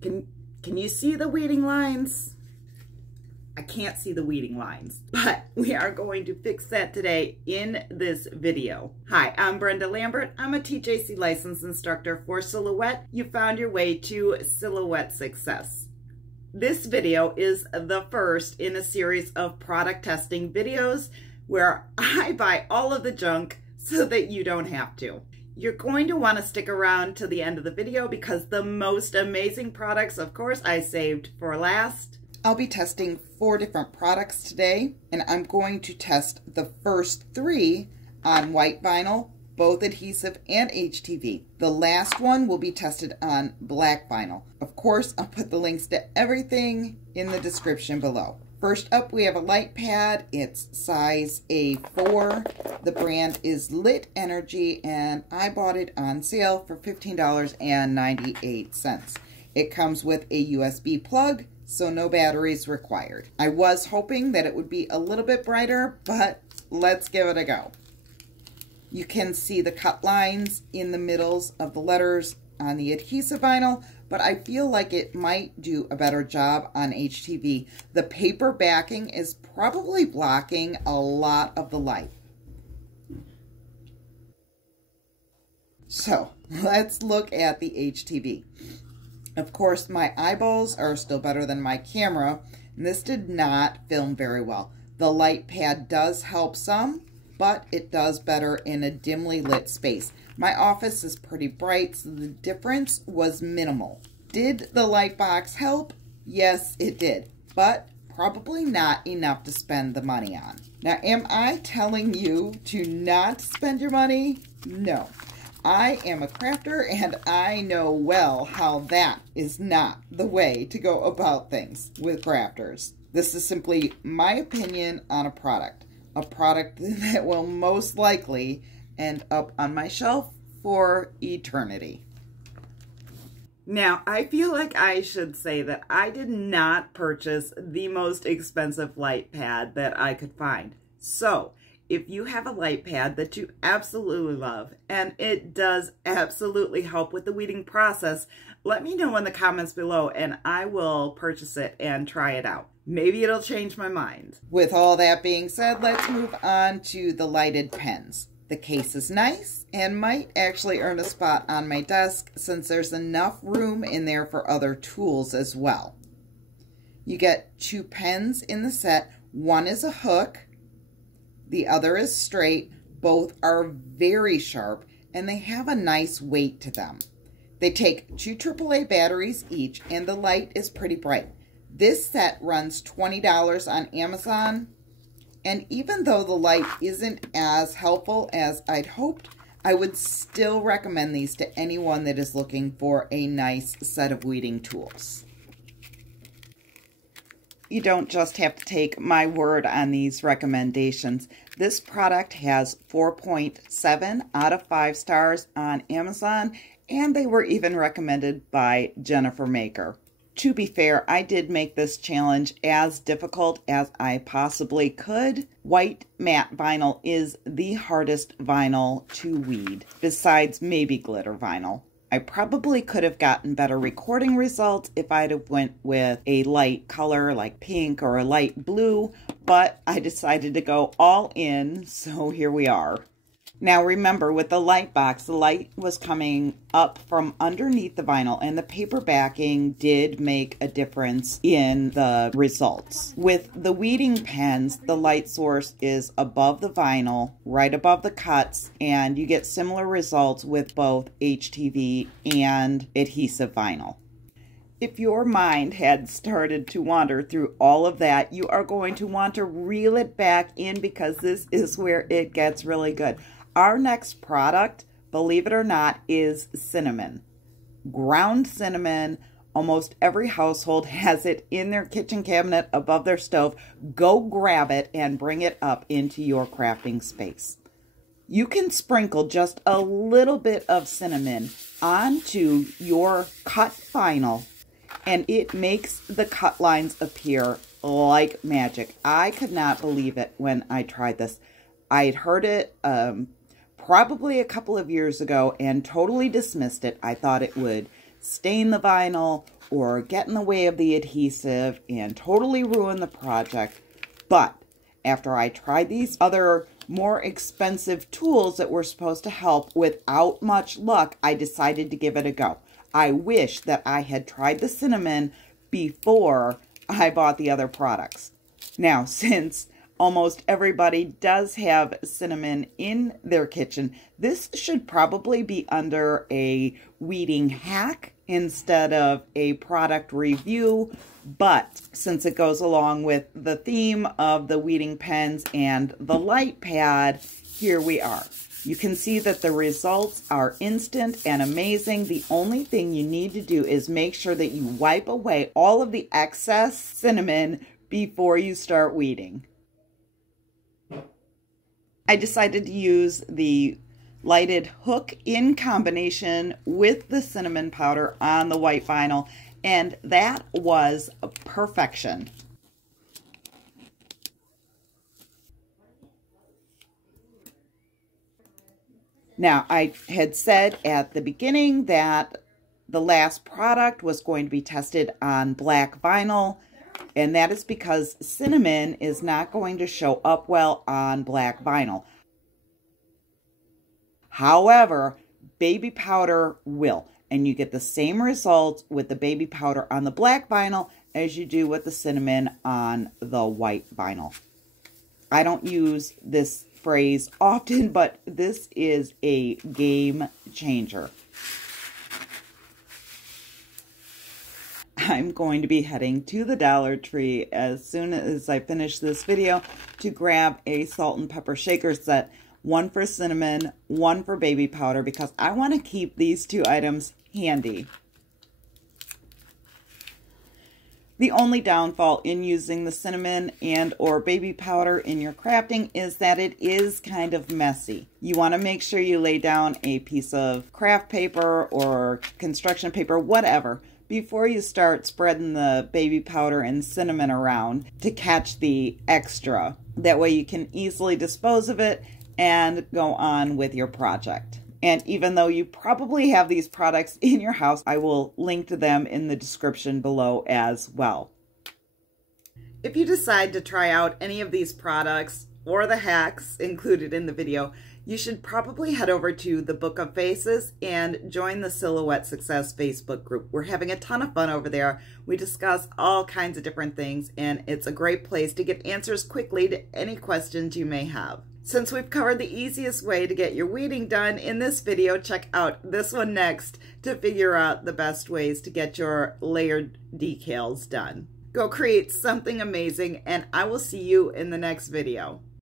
Can you see the weeding lines? I can't see the weeding lines, but we are going to fix that today in this video. Hi, I'm Brenda Lambert. I'm a TJC licensed instructor for Silhouette. You found your way to Silhouette Success. This video is the first in a series of product testing videos where I buy all of the junk so that you don't have to. You're going to want to stick around to the end of the video because the most amazing products, of course, I saved for last. I'll be testing 4 different products today, and I'm going to test the first 3 on white vinyl, both adhesive and HTV. The last one will be tested on black vinyl. Of course, I'll put the links to everything in the description below. First up, we have a light pad. It's size A4. The brand is Lit Energy, and I bought it on sale for $15.98. It comes with a USB plug, so no batteries required. I was hoping that it would be a little bit brighter, but let's give it a go. You can see the cut lines in the middles of the letters on the adhesive vinyl, but I feel like it might do a better job on HTV. The paper backing is probably blocking a lot of the light. So let's look at the HTV. Of course, my eyeballs are still better than my camera, and this did not film very well. The light pad does help some, but it does better in a dimly lit space. My office is pretty bright, so the difference was minimal. Did the light box help? Yes, it did, but probably not enough to spend the money on. Now, am I telling you to not spend your money? No. I am a crafter, and I know well how that is not the way to go about things with crafters. This is simply my opinion on a product that will most likely end up on my shelf for eternity. Now, I feel like I should say that I did not purchase the most expensive light pad that I could find. So, if you have a light pad that you absolutely love, and it does absolutely help with the weeding process, let me know in the comments below and I will purchase it and try it out. Maybe it'll change my mind. With all that being said, let's move on to the lighted pens. The case is nice and might actually earn a spot on my desk since there's enough room in there for other tools as well. You get 2 pens in the set. One is a hook. The other is straight. Both are very sharp, and they have a nice weight to them. They take 2 AAA batteries each, and the light is pretty bright. This set runs $20 on Amazon, and even though the light isn't as helpful as I'd hoped, I would still recommend these to anyone that is looking for a nice set of weeding tools. You don't just have to take my word on these recommendations. This product has 4.7 out of 5 stars on Amazon, and they were even recommended by Jennifer Maker. To be fair, I did make this challenge as difficult as I possibly could. White matte vinyl is the hardest vinyl to weed, besides maybe glitter vinyl. I probably could have gotten better recording results if I'd have went with a light color like pink or a light blue, but I decided to go all in, so here we are. Now remember, with the light box, the light was coming up from underneath the vinyl, and the paper backing did make a difference in the results. With the weeding pens, the light source is above the vinyl, right above the cuts, and you get similar results with both HTV and adhesive vinyl. If your mind had started to wander through all of that, you are going to want to reel it back in because this is where it gets really good. Our next product, believe it or not, is cinnamon. Ground cinnamon. Almost every household has it in their kitchen cabinet above their stove. Go grab it and bring it up into your crafting space. You can sprinkle just a little bit of cinnamon onto your cut vinyl, and it makes the cut lines appear like magic. I could not believe it when I tried this. I'd heard it probably a couple of years ago and totally dismissed it. I thought it would stain the vinyl or get in the way of the adhesive and totally ruin the project. But after I tried these other more expensive tools that were supposed to help without much luck, I decided to give it a go. I wish that I had tried the cinnamon before I bought the other products. Now, since almost everybody does have cinnamon in their kitchen, this should probably be under a weeding hack instead of a product review. But since it goes along with the theme of the weeding pens and the light pad, here we are. You can see that the results are instant and amazing. The only thing you need to do is make sure that you wipe away all of the excess cinnamon before you start weeding. I decided to use the lighted hook in combination with the cinnamon powder on the white vinyl, and that was perfection. Now, I had said at the beginning that the last product was going to be tested on black vinyl, and that is because cinnamon is not going to show up well on black vinyl. However, baby powder will, and you get the same results with the baby powder on the black vinyl as you do with the cinnamon on the white vinyl. I don't use this phrase often, but this is a game changer. I'm going to be heading to the Dollar Tree as soon as I finish this video to grab a salt and pepper shaker set, one for cinnamon, one for baby powder, because I want to keep these two items handy. The only downfall in using the cinnamon and or baby powder in your crafting is that it is kind of messy. You want to make sure you lay down a piece of craft paper or construction paper, whatever, before you start spreading the baby powder and cinnamon around to catch the extra. That way you can easily dispose of it and go on with your project. And even though you probably have these products in your house, I will link to them in the description below as well. If you decide to try out any of these products or the hacks included in the video, you should probably head over to the Book of Faces and join the Silhouette Success Facebook group. We're having a ton of fun over there. We discuss all kinds of different things, and it's a great place to get answers quickly to any questions you may have. Since we've covered the easiest way to get your weeding done in this video, check out this one next to figure out the best ways to get your layered decals done. Go create something amazing, and I will see you in the next video.